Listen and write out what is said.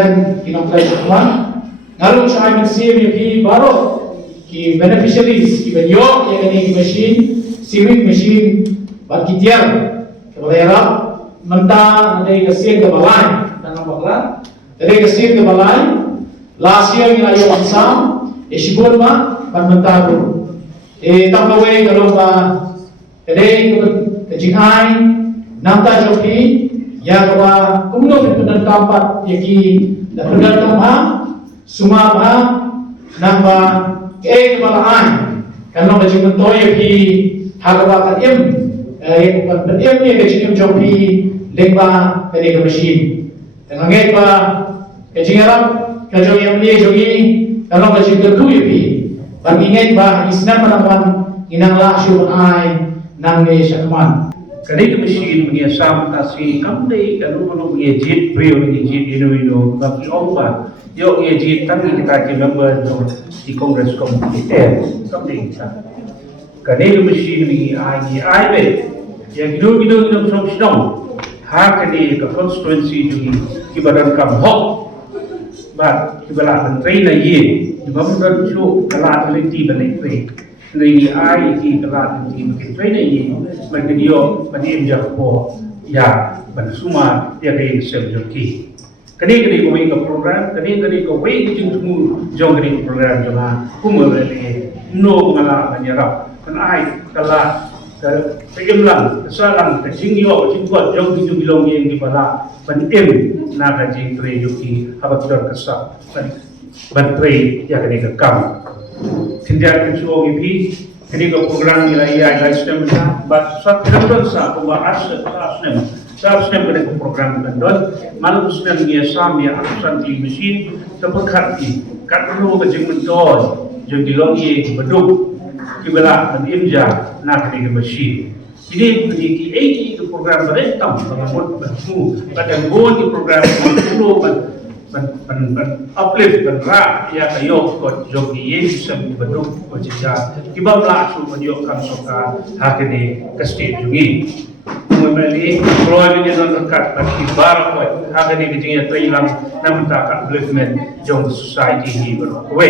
Kalian kinontrol semua. Ngalu saya mesti memiliki baru ki beneficiaries ki benyo yang ini machine sewing machine bak kitiar kebalera mentah ada kesin ke balai dan bakla ada kesin ke balai last year ni ayo ansam esibol ma ban mentah tu tambawe kalau ba ada kejingai nanta joki ya kawa kumno pintunan kampat yaki dapat kamha suma ba namba kebalaan karena baju mentoy yaki hagawa kan bukan ni kecil joki lengba dari ke mesin dengan ngeba kecil Arab kacau yang ni joki kalau kecil kerdu yaki banginget ba isna panawan inanglah syu'ai nang ni syakman kali ke mesin punya sam kasih kamdai kalau punya jit brio ni jit ino bagi obat yo jit tangi kita ke member di Kongres Komite kamdai kita kali ke mesin ni ai be yang gido som ha kali ke constituency di badan kam hok ba di bala menteri na ye di badan su kala teliti balik Lagi ai di kelat di mungkin ini mereka dia mandi menjaga ya bersuma dia kaya sebjoki. Kini kau ingin program, kini kau ingin jengmu jong kini program jema kumur lagi no mengalah menyerap. Kan ai kelat keimlang kesalang kejingyo jingkuat jong itu bilang yang di bala penim nak kajing trejoki abad terkesap bantri ya kini kekam. Tindak kecuali ini, ini ke program nilai lifestyle kita, but satu sa pembahas satu kena ke program kita, malu sedang dia sam ya aksan di mesin terperhati, kat perlu kejeng mentor, jeng dilongi beduk, kibela dan imja nak kena ke mesin. Ini di ke program berentam, bangun bermu, pada di program perlu uplift ra ya kayo ko jogi yes sam bentuk wajah kiba la su menyo kan soka hakene kasti jungi memali proyek ini don dekat bagi bar ko hakene bijingnya trilang nam ta ka upliftment jong society ni berwe